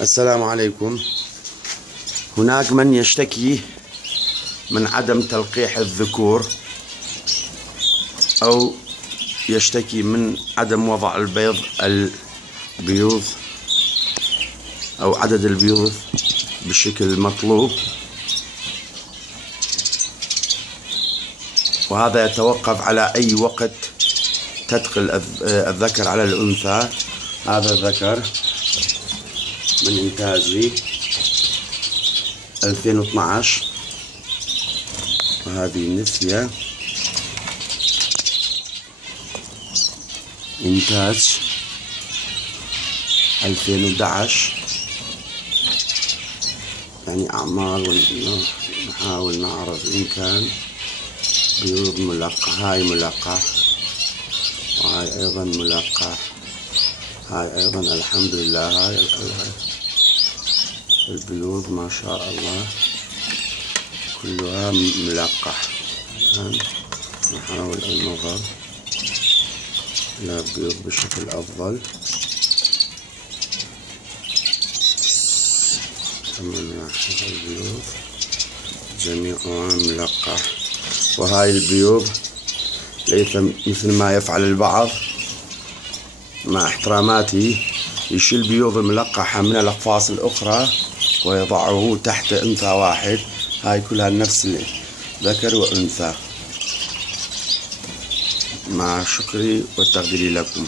السلام عليكم. هناك من يشتكي من عدم تلقيح الذكور أو يشتكي من عدم وضع البيوض أو عدد البيوض بالشكل المطلوب، وهذا يتوقف على أي وقت تدخل الذكر على الأنثى. هذا الذكر من إنتاجي 2012، وهذه النسية إنتاج 2011. يعني أعمار نحاول نعرف إن كان بيوض ملقح. هاي ملقح، وهاي أيضا ملقح، هاي أيضا الحمد لله. هاي البيوض ما شاء الله كلها ملقح. الآن نحاول النظر إلى البيوض بشكل أفضل. كما نلاحظ البيوض جميعها ملقح، وهاي البيوض ليس مثل ما يفعل البعض، مع احتراماتي، يشيل البيوض الملقحة من الأقفاص الأخرى ويضعه تحت أنثى واحد. هاي كلها نفس ذكر وأنثى. مع شكري وتقديري لكم.